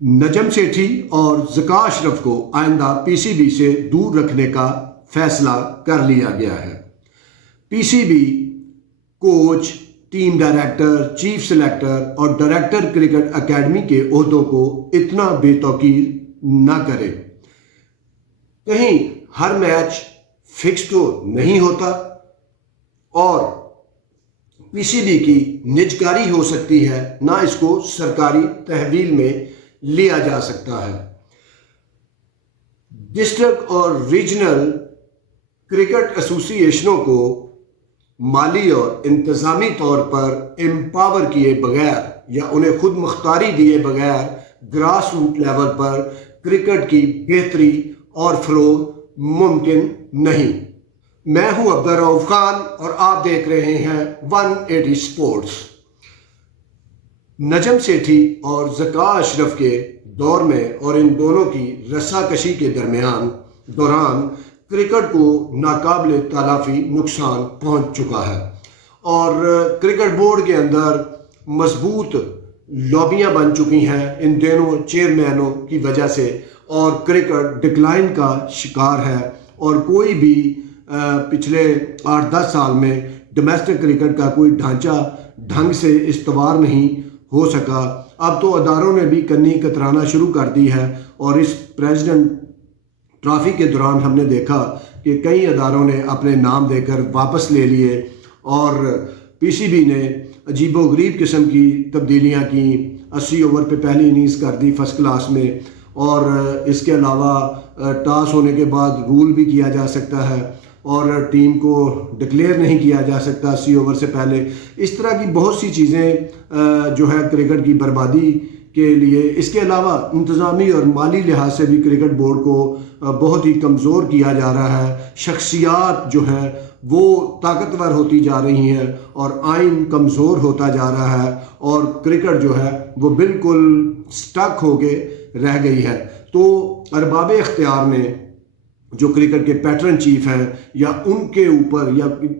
نجم سیٹھی اور ذکا اشرف کو آئندہ پی سی بی سے دور رکھنے کا فیصلہ کر لیا گیا ہے۔ P C B coach, team director, chief selector اور ڈائریکٹر کرکٹ اکیڈمی کے عہدوں کو اتنا بے توقیر نہ کرے۔ کہیں ہر میچ فکس تو نہیں ہوتا اور پی سی بی کی نجکاری ہو سکتی ہے، نہ اس کو سرکاری تحویل میں لیا جا سکتا ہے۔ ڈسٹرکٹ اور ریجنل کرکٹ ایسوسی ایشنوں کو مالی اور انتظامی طور پر امپاور کیے بغیر یا انہیں خود مختاری دیے بغیر گراس روٹ لیول پر کرکٹ کی بہتری اور فروغ ممکن نہیں۔ میں ہوں عبدالرؤف خان اور آپ دیکھ رہے ہیں 180 سپورٹس۔ نجم سیٹھی اور ذکا اشرف کے دور میں اور ان دونوں کی رسا کشی کے دوران کرکٹ کو ناقابل تلافی نقصان پہنچ چکا ہے اور کرکٹ بورڈ کے اندر مضبوط لابیاں بن چکی ہیں ان دونوں چیئرمینوں کی وجہ سے، اور کرکٹ ڈکلائن کا شکار ہے اور کوئی بھی پچھلے 8-10 سال میں ڈومیسٹک کرکٹ کا کوئی ڈھانچہ ڈھنگ سے استوار نہیں ہو سکا۔ اب تو اداروں نے بھی کنی کترانا شروع کر دی ہے، اور اس پریزیڈنٹ ٹرافی کے دوران ہم نے دیکھا کہ کئی اداروں نے اپنے نام دے کر واپس لے لیے، اور پی سی بی نے عجیب و غریب قسم کی تبدیلیاں کی۔ 80 اوور پہ پہلی اننگز کر دی فرسٹ کلاس میں، اور اس کے علاوہ ٹاس ہونے کے بعد رول بھی کیا جا سکتا ہے اور ٹیم کو ڈکلیئر نہیں کیا جا سکتا 80 اوور سے پہلے۔ اس طرح کی بہت سی چیزیں جو ہے کرکٹ کی بربادی کے لیے۔ اس کے علاوہ انتظامی اور مالی لحاظ سے بھی کرکٹ بورڈ کو بہت ہی کمزور کیا جا رہا ہے۔ شخصیات جو ہے وہ طاقتور ہوتی جا رہی ہیں اور آئین کمزور ہوتا جا رہا ہے، اور کرکٹ جو ہے وہ بالکل سٹک ہو کے رہ گئی ہے۔ تو ارباب اختیار نے، جو کرکٹ کے پیٹرن چیف ہیں یا ان کے اوپر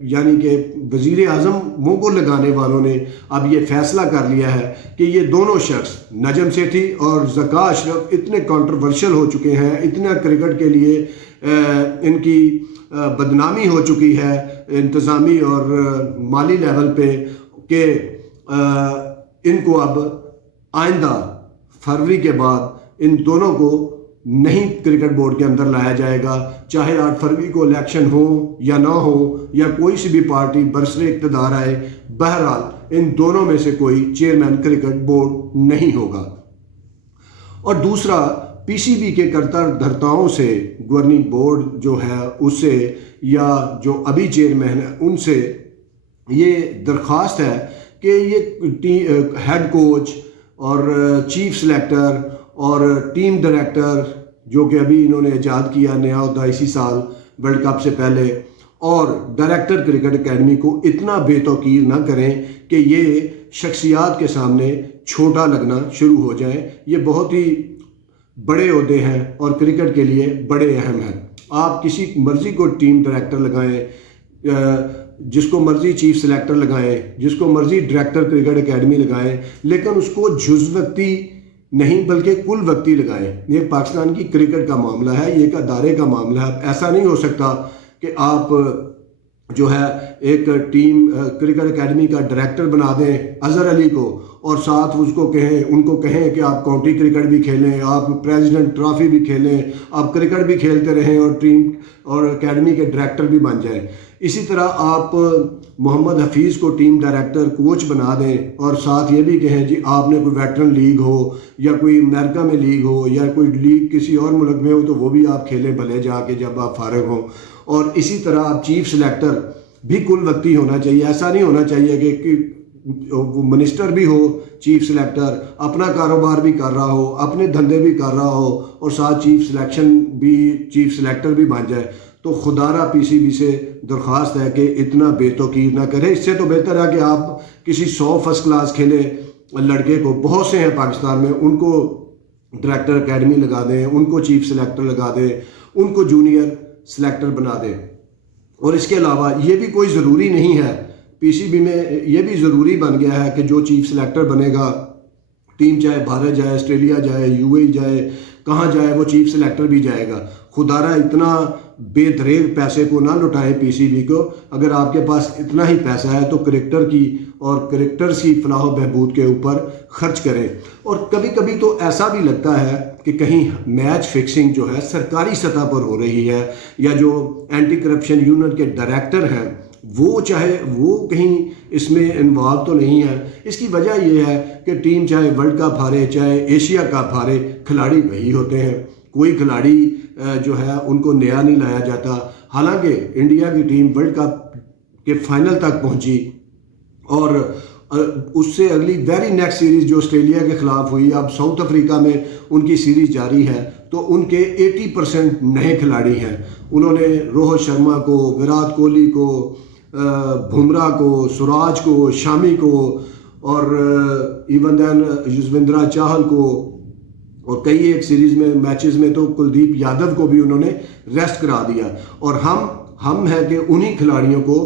یعنی کہ وزیر اعظم منہ کو لگانے والوں نے اب یہ فیصلہ کر لیا ہے کہ یہ دونوں شخص نجم سیٹھی اور ذکا اشرف اتنے کنٹروورشل ہو چکے ہیں، اتنا کرکٹ کے لیے ان کی بدنامی ہو چکی ہے انتظامی اور مالی لیول پہ، کہ ان کو اب آئندہ فروری کے بعد ان دونوں کو نہیں کرکٹ بورڈ کے اندر لایا جائے گا، چاہے 8 فروری کو الیکشن ہو یا نہ ہو یا کوئی سی بھی پارٹی برسر اقتدار آئے، بہرحال ان دونوں میں سے کوئی چیئرمین کرکٹ بورڈ نہیں ہوگا۔ اور دوسرا، پی سی بی کے کرتا دھرتاؤں سے گورننگ بورڈ جو ہے اس سے، یا جو ابھی چیئرمین ہے ان سے یہ درخواست ہے کہ یہ ہیڈ کوچ اور چیف سلیکٹر اور ٹیم ڈائریکٹر، جو کہ ابھی انہوں نے ایجاد کیا نیا عہدہ اسی سال ورلڈ کپ سے پہلے، اور ڈائریکٹر کرکٹ اکیڈمی کو اتنا بے توقیر نہ کریں کہ یہ شخصیات کے سامنے چھوٹا لگنا شروع ہو جائیں۔ یہ بہت ہی بڑے عہدے ہیں اور کرکٹ کے لیے بڑے اہم ہیں۔ آپ کسی مرضی کو ٹیم ڈائریکٹر لگائیں، جس کو مرضی چیف سلیکٹر لگائیں، جس کو مرضی ڈائریکٹر کرکٹ اکیڈمی لگائیں، لیکن اس کو جز وقتی نہیں بلکہ کل وقتی لگائیں۔ یہ پاکستان کی کرکٹ کا معاملہ ہے، یہ ایک ادارے کا معاملہ ہے۔ ایسا نہیں ہو سکتا کہ آپ جو ہے ایک ٹیم کرکٹ اکیڈمی کا ڈائریکٹر بنا دیں اظہر علی کو، اور ساتھ اس کو کہیں، ان کو کہیں کہ آپ کاؤنٹی کرکٹ بھی کھیلیں، آپ پریزیڈنٹ ٹرافی بھی کھیلیں، آپ کرکٹ بھی کھیلتے رہیں اور ٹیم اور اکیڈمی کے ڈائریکٹر بھی بن جائیں۔ اسی طرح آپ محمد حفیظ کو ٹیم ڈائریکٹر کوچ بنا دیں، اور ساتھ یہ بھی کہیں جی آپ نے کوئی ویٹرن لیگ ہو یا کوئی امریکہ میں لیگ ہو یا کوئی لیگ کسی اور ملک میں ہو تو وہ بھی آپ کھیلیں بھلے جا کے جب آپ فارغ ہوں۔ اور اسی طرح آپ چیف سلیکٹر بھی کل وقتی ہونا چاہیے۔ ایسا نہیں ہونا چاہیے کہ وہ منسٹر بھی ہو چیف سلیکٹر، اپنا کاروبار بھی کر رہا ہو، اپنے دھندے بھی کر رہا ہو، اور ساتھ چیف سلیکٹر بھی بن جائے۔ تو خدارہ پی سی بی سے درخواست ہے کہ اتنا بے توقیر نہ کرے۔ اس سے تو بہتر ہے کہ آپ کسی 100 فرسٹ کلاس کھیلے لڑکے کو، بہت سے ہیں پاکستان میں، ان کو ڈائریکٹر اکیڈمی لگا دیں، ان کو چیف سلیکٹر لگا دیں، ان کو جونیئر سلیکٹر بنا دیں۔ اور اس کے علاوہ یہ بھی کوئی ضروری نہیں ہے، پی سی بی میں یہ بھی ضروری بن گیا ہے کہ جو چیف سلیکٹر بنے گا ٹیم چاہے بھارت جائے، آسٹریلیا جائے، یو اے جائے، کہاں جائے وہ چیف سلیکٹر بھی جائے گا. خدا را اتنا بے دریغ پیسے کو نہ لٹائیں پی سی بی کو. اگر آپ کے پاس اتنا ہی پیسہ ہے تو کرکٹر کی اور کرکٹرز کی فلاح و بہبود کے اوپر خرچ کریں. اور کبھی کبھی تو ایسا بھی لگتا ہے کہ کہیں میچ فکسنگ جو ہے سرکاری سطح پر ہو رہی ہے، یا جو اینٹی کرپشن یونٹ کے ڈائریکٹر ہیں وہ چاہے وہ کہیں اس میں انوالو تو نہیں ہے. اس کی وجہ یہ ہے کہ ٹیم چاہے ورلڈ کپ ہارے، چاہے ایشیا کپ ہارے، کھلاڑی وہی ہوتے ہیں. کوئی کھلاڑی جو ہے ان کو نیا نہیں لایا جاتا. حالانکہ انڈیا کی ٹیم ورلڈ کپ کے فائنل تک پہنچی، اور اس سے اگلی ویری نیکسٹ سیریز جو آسٹریلیا کے خلاف ہوئی، اب ساؤتھ افریقہ میں ان کی سیریز جاری ہے، تو ان کے 80% نئے کھلاڑی ہیں. انہوں نے روہت شرما کو، وراٹ کوہلی کو، بمراہ کو، سراج کو، شامی کو، اور ایون دین یزویندرا چاہل کو، اور کئی ایک سیریز میں میچز میں تو کلدیپ یادو کو بھی انہوں نے ریسٹ کرا دیا. اور ہم ہے کہ انہی کھلاڑیوں کو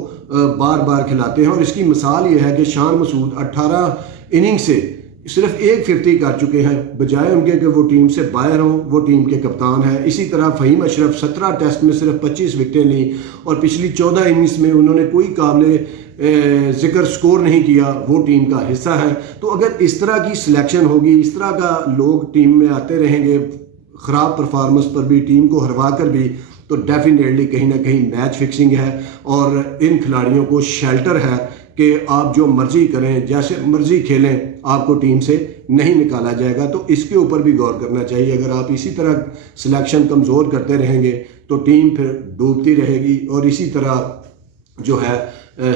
بار بار کھلاتے ہیں. اور اس کی مثال یہ ہے کہ شان مسعود 18 اننگ سے صرف 150 کر چکے ہیں، بجائے ان کے کہ وہ ٹیم سے باہر ہوں، وہ ٹیم کے کپتان ہیں. اسی طرح فہیم اشرف 17 ٹیسٹ میں صرف 25 وکٹیں لیں، اور پچھلی 14 اننگز میں انہوں نے کوئی قابل ذکر سکور نہیں کیا، وہ ٹیم کا حصہ ہے. تو اگر اس طرح کی سلیکشن ہوگی، اس طرح کا لوگ ٹیم میں آتے رہیں گے خراب پرفارمنس پر بھی، ٹیم کو ہروا کر بھی، تو ڈیفینیٹلی کہیں نہ کہیں میچ فکسنگ ہے. اور ان کھلاڑیوں کو شیلٹر ہے کہ آپ جو مرضی کریں، جیسے مرضی کھیلیں، آپ کو ٹیم سے نہیں نکالا جائے گا. تو اس کے اوپر بھی غور کرنا چاہیے. اگر آپ اسی طرح سلیکشن کمزور کرتے رہیں گے تو ٹیم پھر ڈوبتی رہے گی، اور اسی طرح جو ہے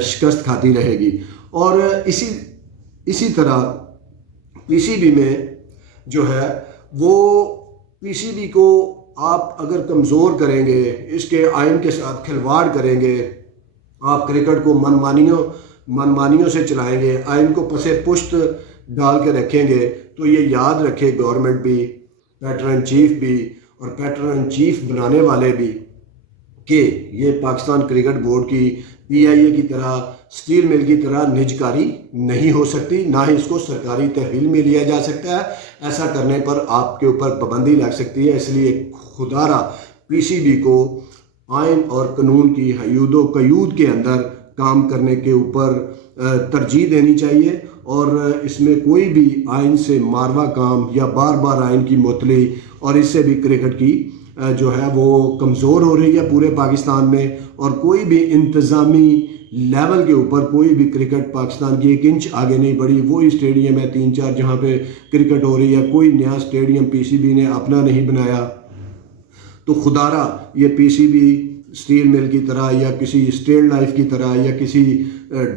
شکست کھاتی رہے گی. اور اسی طرح پی سی بی میں جو ہے وہ پی سی بی کو آپ اگر کمزور کریں گے، اس کے آئین کے ساتھ کھلواڑ کریں گے، آپ کرکٹ کو منمانیوں سے چلائیں گے، آئین کو پسے پشت ڈال کے رکھیں گے، تو یہ یاد رکھے گورنمنٹ بھی، پیٹرن چیف بھی، اور پیٹرن چیف بنانے والے بھی، کہ یہ پاکستان کرکٹ بورڈ کی پی آئی اے کی طرح، سٹیل مل کی طرح نجکاری نہیں ہو سکتی، نہ ہی اس کو سرکاری تحویل میں لیا جا سکتا ہے. ایسا کرنے پر آپ کے اوپر پابندی لگ سکتی ہے. اس لیے خدا را پی سی بی کو آئین اور قانون کی حدود و قیود کے اندر کام کرنے کے اوپر ترجیح دینی چاہیے. اور اس میں کوئی بھی آئین سے ماروا کام یا بار بار آئین کی معطلی، اور اس سے بھی کرکٹ کی جو ہے وہ کمزور ہو رہی ہے پورے پاکستان میں. اور کوئی بھی انتظامی لیول کے اوپر کوئی بھی کرکٹ پاکستان کی 1 انچ آگے نہیں بڑھی. وہی اسٹیڈیم ہے 3-4 جہاں پہ کرکٹ ہو رہی ہے، کوئی نیا اسٹیڈیم پی سی بی نے اپنا نہیں بنایا. تو خدا را یہ پی سی بی سٹیل مل کی طرح، یا کسی اسٹیٹ لائف کی طرح، یا کسی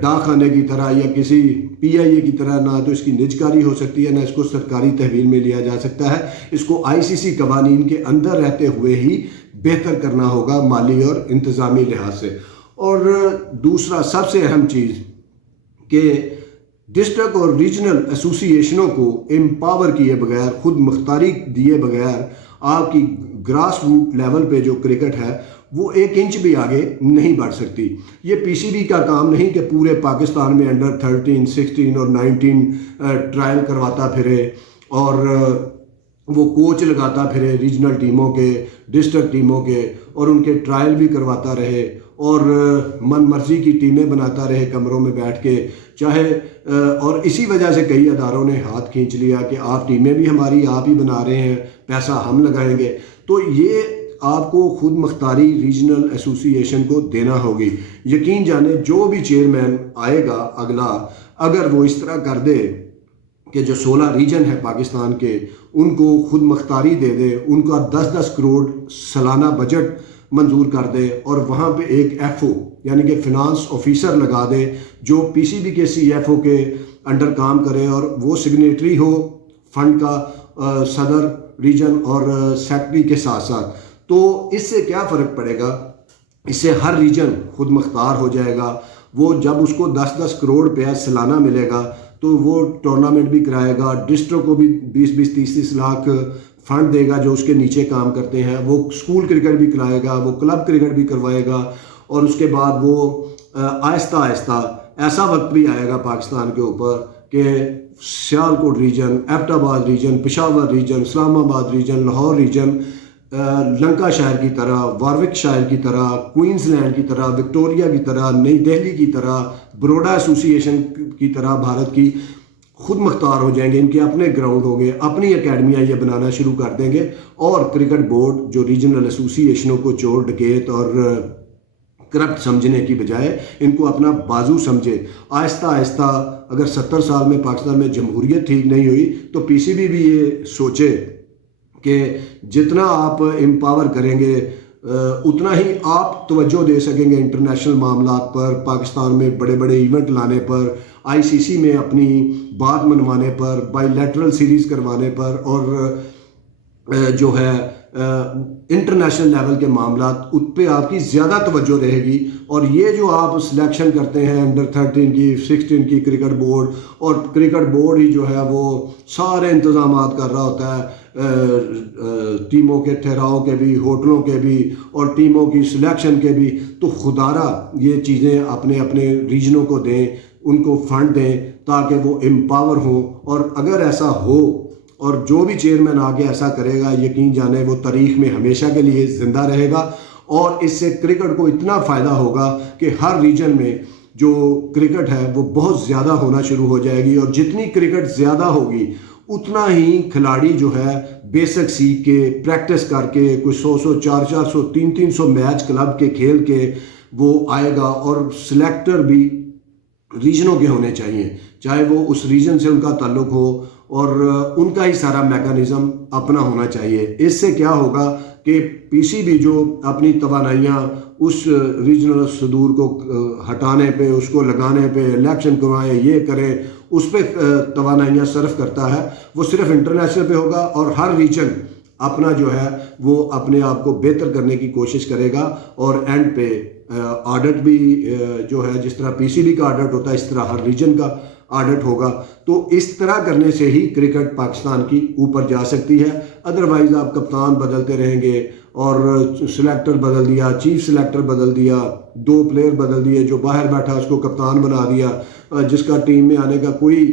ڈاک خانے کی طرح، یا کسی پی آئی اے کی طرح، نہ تو اس کی نجکاری ہو سکتی ہے، نہ اس کو سرکاری تحویل میں لیا جا سکتا ہے. اس کو آئی سی سی قوانین کے اندر رہتے ہوئے ہی بہتر کرنا ہوگا مالی اور انتظامی لحاظ سے. اور دوسرا سب سے اہم چیز کہ ڈسٹرکٹ اور ریجنل ایسوسی ایشنوں کو امپاور کیے بغیر، خود مختاری دیے بغیر، آپ کی گراس روٹ لیول پہ جو کرکٹ ہے وہ 1 انچ بھی آگے نہیں بڑھ سکتی. یہ پی سی بی کا کام نہیں کہ پورے پاکستان میں انڈر 13، 16 اور 19 ٹرائل کرواتا پھرے، اور وہ کوچ لگاتا پھرے ریجنل ٹیموں کے، ڈسٹرکٹ ٹیموں کے، اور ان کے ٹرائل بھی کرواتا رہے، اور من مرضی کی ٹیمیں بناتا رہے کمروں میں بیٹھ کے. اور اسی وجہ سے کئی اداروں نے ہاتھ کھینچ لیا کہ آپ ٹیمیں بھی ہماری آپ ہی بنا رہے ہیں، پیسہ ہم لگائیں گے. تو یہ آپ کو خود مختاری ریجنل ایسوسی ایشن کو دینا ہوگی. یقین جانے جو بھی چیئرمین آئے گا اگلا، اگر وہ اس طرح کر دے کہ جو 16 ریجن ہے پاکستان کے ان کو خود مختاری دے دے، ان کا 10-10 کروڑ سالانہ بجٹ منظور کر دے، اور وہاں پہ ایک ایف او یعنی کہ فنانس آفیسر لگا دے جو پی سی بی کے سی ایف او کے انڈر کام کرے، اور وہ سگنیٹری ہو فنڈ کا، صدر ریجن اور سیکٹری کے ساتھ ساتھ. تو اس سے کیا فرق پڑے گا؟ اس سے ہر ریجن خود مختار ہو جائے گا. وہ جب اس کو 10-10 کروڑ روپیہ سالانہ ملے گا تو وہ ٹورنامنٹ بھی کرائے گا، ڈسٹرکٹ کو بھی 20-20 30-30 لاکھ فنڈ دے گا جو اس کے نیچے کام کرتے ہیں. وہ اسکول کرکٹ بھی کرائے گا، وہ کلب کرکٹ بھی کروائے گا. اور اس کے بعد وہ آہستہ آہستہ ایسا وقت بھی آئے گا پاکستان کے اوپر کہ سیالکوٹ ریجن، ایبٹ آباد ریجن، پشاور ریجن، اسلام آباد ریجن، لاہور ریجن، لنکا شہر کی طرح، واروک شہر کی طرح، کوئنز لینڈ کی طرح، وکٹوریا کی طرح، نئی دہلی کی طرح، بروڈا ایسوسی ایشن کی طرح بھارت کی خود مختار ہو جائیں گے. ان کے اپنے گراؤنڈ ہوں گے، اپنی اکیڈمیاں یہ بنانا شروع کر دیں گے. اور کرکٹ بورڈ جو ریجنل ایسوسی ایشنوں کو چور ڈکیت اور کرپٹ سمجھنے کی بجائے ان کو اپنا بازو سمجھے. آہستہ آہستہ اگر 70 سال میں پاکستان میں جمہوریت ٹھیک نہیں ہوئی تو پی سی بی بھی یہ سوچے کہ جتنا آپ امپاور کریں گے اتنا ہی آپ توجہ دے سکیں گے انٹرنیشنل معاملات پر، پاکستان میں بڑے بڑے ایونٹ لانے پر، آئی سی سی میں اپنی بات منوانے پر، بائی لیٹرل سیریز کروانے پر، اور جو ہے انٹرنیشنل لیول کے معاملات اس پہ آپ کی زیادہ توجہ رہے گی. اور یہ جو آپ سلیکشن کرتے ہیں انڈر 13 کی 16 کی کرکٹ بورڈ، اور کرکٹ بورڈ ہی جو ہے وہ سارے انتظامات کر رہا ہوتا ہے ٹیموں کے ٹھہراؤ کے بھی، ہوٹلوں کے بھی، اور ٹیموں کی سلیکشن کے بھی، تو خدارہ یہ چیزیں اپنے اپنے ریجنوں کو دیں، ان کو فنڈ دیں تاکہ وہ امپاور ہوں. اور اگر ایسا ہو اور جو بھی چیئرمین آگے ایسا کرے گا، یقین جانے وہ تاریخ میں ہمیشہ کے لیے زندہ رہے گا. اور اس سے کرکٹ کو اتنا فائدہ ہوگا کہ ہر ریجن میں جو کرکٹ ہے وہ بہت زیادہ ہونا شروع ہو جائے گی. اور جتنی کرکٹ زیادہ ہوگی اتنا ہی کھلاڑی جو ہے بیسک سیکھ کے، پریکٹس کر کے، کوئی 100 400 300 میچ کلب کے کھیل کے وہ آئے گا. اور سلیکٹر بھی ریجنوں کے ہونے چاہیے، چاہے وہ اس ریجن سے ان کا تعلق ہو، اور ان کا ہی سارا میکانزم اپنا ہونا چاہیے. اس سے کیا ہوگا کہ پی سی بی جو اپنی توانائیاں اس ریجنل صدور کو ہٹانے پہ، اس کو لگانے پہ، الیکشن کروائیں، یہ کرے، اس پہ توانائیاں صرف کرتا ہے، وہ صرف انٹرنیشنل پہ ہوگا. اور ہر ریجن اپنا جو ہے وہ اپنے آپ کو بہتر کرنے کی کوشش کرے گا. اور اینڈ پہ آڈٹ بھی جو ہے جس طرح پی سی بی کا آڈٹ ہوتا ہے اس طرح ہر ریجن کا آڈٹ ہوگا. تو اس طرح کرنے سے ہی کرکٹ پاکستان کی اوپر جا سکتی ہے. ادروائز آپ کپتان بدلتے رہیں گے، اور سلیکٹر بدل دیا، چیف سلیکٹر بدل دیا، 2 پلیئر بدل دیے، جو باہر بیٹھا اس کو کپتان بنا دیا، جس کا ٹیم میں آنے کا کوئی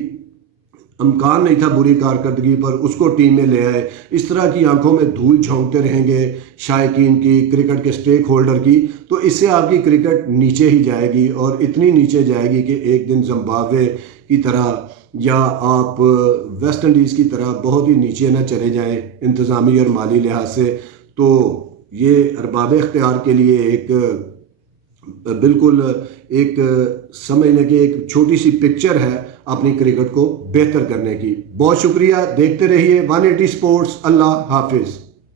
امکان نہیں تھا بری کارکردگی پر، اس کو ٹیم میں لے آئے. اس طرح کی آنکھوں میں دھول جھونکتے رہیں گے شائقین کی، کرکٹ کے سٹیک ہولڈر کی، تو اس سے آپ کی کرکٹ نیچے ہی جائے گی. اور اتنی نیچے جائے گی کہ ایک دن زمبابوے کی طرح یا آپ ویسٹ انڈیز کی طرح بہت ہی نیچے نہ چلے جائیں انتظامی اور مالی لحاظ سے. تو یہ ارباب اختیار کے لیے ایک بالکل ایک سمجھنے کی ایک چھوٹی سی پکچر ہے اپنی کرکٹ کو بہتر کرنے کی. بہت شکریہ، دیکھتے رہیے 180 سپورٹس. اللہ حافظ.